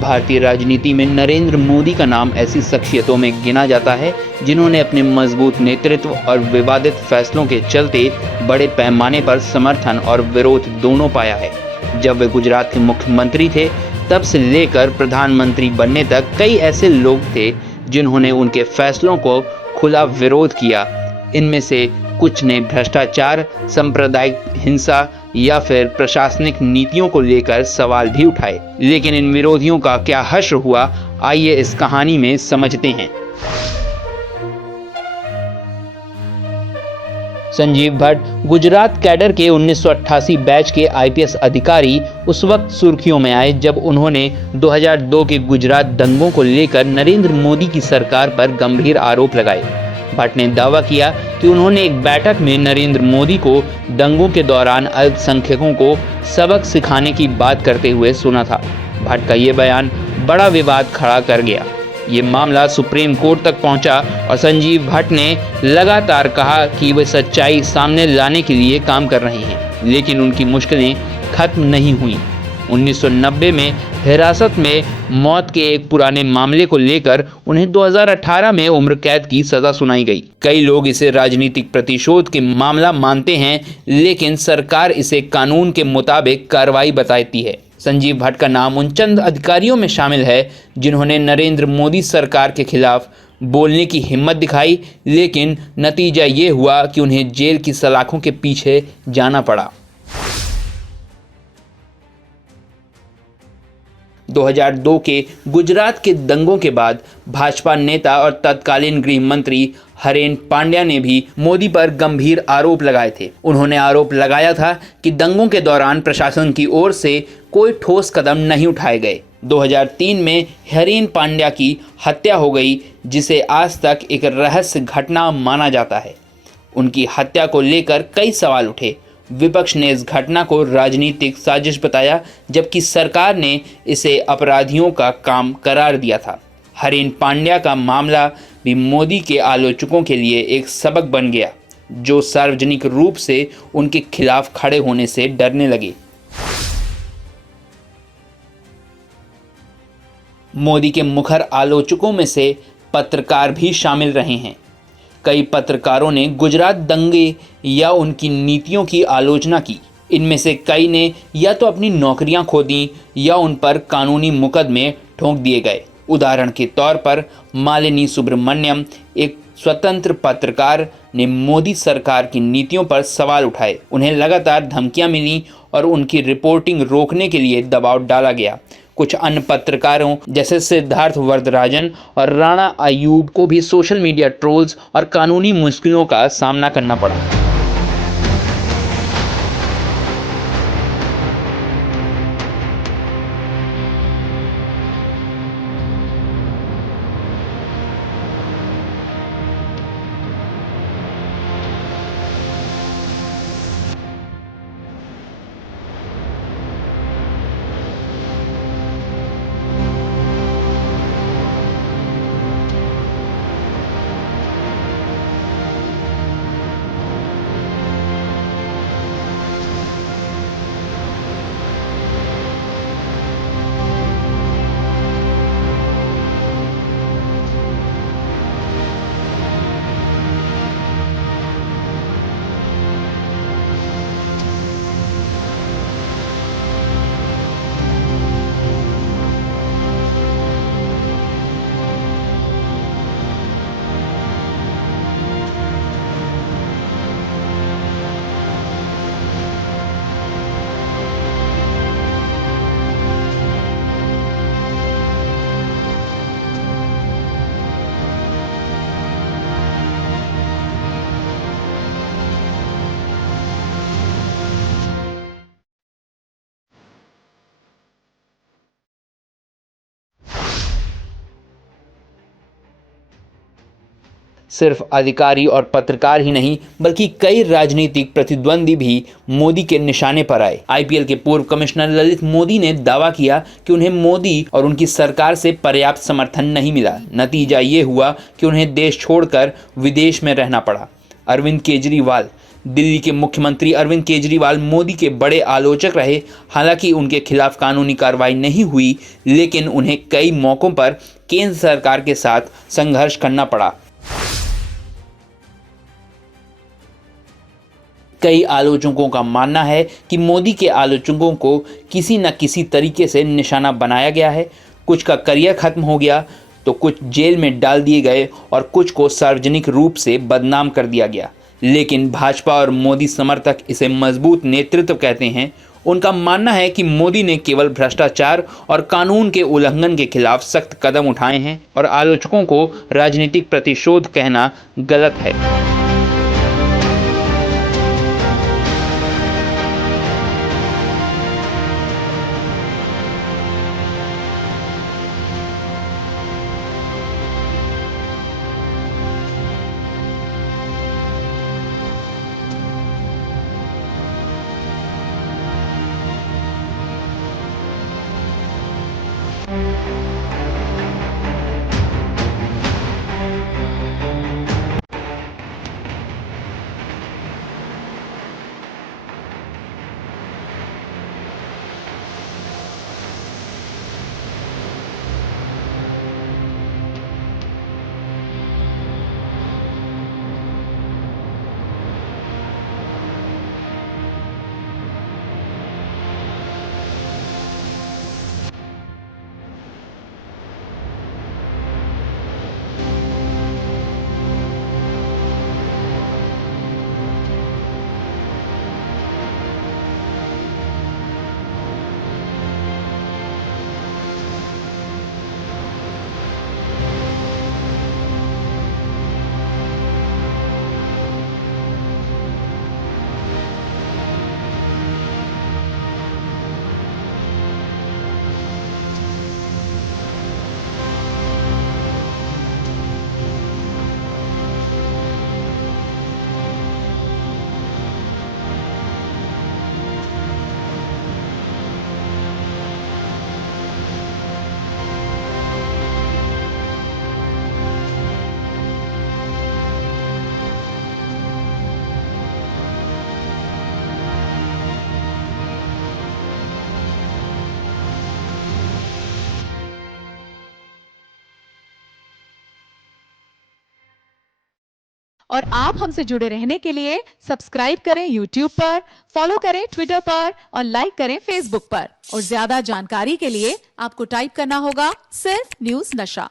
भारतीय राजनीति में नरेंद्र मोदी का नाम ऐसी शख्सियतों में गिना जाता है जिन्होंने अपने मजबूत नेतृत्व और विवादित फैसलों के चलते बड़े पैमाने पर समर्थन और विरोध दोनों पाया है। जब वे गुजरात के मुख्यमंत्री थे तब से लेकर प्रधानमंत्री बनने तक कई ऐसे लोग थे जिन्होंने उनके फैसलों को खुला विरोध किया। इनमें से कुछ ने भ्रष्टाचार, सांप्रदायिक हिंसा या फिर प्रशासनिक नीतियों को लेकर सवाल भी उठाए। लेकिन इन विरोधियों का क्या हश्र हुआ, आइए इस कहानी में समझते हैं। संजीव भट्ट गुजरात कैडर के 1988 बैच के आईपीएस अधिकारी उस वक्त सुर्खियों में आए जब उन्होंने 2002 के गुजरात दंगों को लेकर नरेंद्र मोदी की सरकार पर गंभीर आरोप लगाए। भट्ट ने दावा किया कि उन्होंने एक बैठक में नरेंद्र मोदी को दंगों के दौरान अल्पसंख्यकों को सबक सिखाने की बात करते हुए सुना था। भट्ट का ये बयान बड़ा विवाद खड़ा कर गया। ये मामला सुप्रीम कोर्ट तक पहुंचा और संजीव भट्ट ने लगातार कहा कि वे सच्चाई सामने लाने के लिए काम कर रहे हैं, लेकिन उनकी मुश्किलें खत्म नहीं हुई। 1990 में हिरासत में मौत के एक पुराने मामले को लेकर उन्हें 2018 में उम्र कैद की सजा सुनाई गई। कई लोग इसे राजनीतिक प्रतिशोध के मामला मानते हैं, लेकिन सरकार इसे कानून के मुताबिक कार्रवाई बताती है। संजीव भट्ट का नाम उन चंद अधिकारियों में शामिल है जिन्होंने नरेंद्र मोदी सरकार के खिलाफ बोलने की हिम्मत दिखाई, लेकिन नतीजा ये हुआ कि उन्हें जेल की सलाखों के पीछे जाना पड़ा। 2002 के गुजरात के दंगों के बाद भाजपा नेता और तत्कालीन गृह मंत्री हरेन पांड्या ने भी मोदी पर गंभीर आरोप लगाए थे। उन्होंने आरोप लगाया था कि दंगों के दौरान प्रशासन की ओर से कोई ठोस कदम नहीं उठाए गए। 2003 में हरेन पांड्या की हत्या हो गई, जिसे आज तक एक रहस्य घटना माना जाता है। उनकी हत्या को लेकर कई सवाल उठे। विपक्ष ने इस घटना को राजनीतिक साजिश बताया, जबकि सरकार ने इसे अपराधियों का काम करार दिया था। हरेन पांड्या का मामला भी मोदी के आलोचकों के लिए एक सबक बन गया, जो सार्वजनिक रूप से उनके खिलाफ खड़े होने से डरने लगे। मोदी के मुखर आलोचकों में से पत्रकार भी शामिल रहे हैं। कई पत्रकारों ने गुजरात दंगे या उनकी नीतियों की आलोचना की। इनमें से कई ने या तो अपनी नौकरियां खो दी या उन पर कानूनी मुकदमे ठोक दिए गए। उदाहरण के तौर पर मालिनी सुब्रमण्यम, एक स्वतंत्र पत्रकार, ने मोदी सरकार की नीतियों पर सवाल उठाए। उन्हें लगातार धमकियां मिली और उनकी रिपोर्टिंग रोकने के लिए दबाव डाला गया। कुछ अन्य पत्रकारों जैसे सिद्धार्थ वरदराजन और राणा अयूब को भी सोशल मीडिया ट्रोल्स और कानूनी मुश्किलों का सामना करना पड़ा। सिर्फ अधिकारी और पत्रकार ही नहीं बल्कि कई राजनीतिक प्रतिद्वंदी भी मोदी के निशाने पर आए। आईपीएल के पूर्व कमिश्नर ललित मोदी ने दावा किया कि उन्हें मोदी और उनकी सरकार से पर्याप्त समर्थन नहीं मिला। नतीजा ये हुआ कि उन्हें देश छोड़कर विदेश में रहना पड़ा। अरविंद केजरीवाल दिल्ली के मुख्यमंत्री अरविंद केजरीवाल मोदी के बड़े आलोचक रहे। हालांकि उनके खिलाफ कानूनी कार्रवाई नहीं हुई, लेकिन उन्हें कई मौकों पर केंद्र सरकार के साथ संघर्ष करना पड़ा। कई आलोचकों का मानना है कि मोदी के आलोचकों को किसी न किसी तरीके से निशाना बनाया गया है। कुछ का करियर खत्म हो गया तो कुछ जेल में डाल दिए गए और कुछ को सार्वजनिक रूप से बदनाम कर दिया गया। लेकिन भाजपा और मोदी समर्थक इसे मजबूत नेतृत्व कहते हैं। उनका मानना है कि मोदी ने केवल भ्रष्टाचार और कानून के उल्लंघन के खिलाफ सख्त कदम उठाए हैं और आलोचकों को राजनीतिक प्रतिशोध कहना गलत है। और आप हमसे जुड़े रहने के लिए सब्सक्राइब करें YouTube पर, फॉलो करें ट्विटर पर और लाइक करें Facebook पर। और ज्यादा जानकारी के लिए आपको टाइप करना होगा सिर्फ न्यूज़ नशा।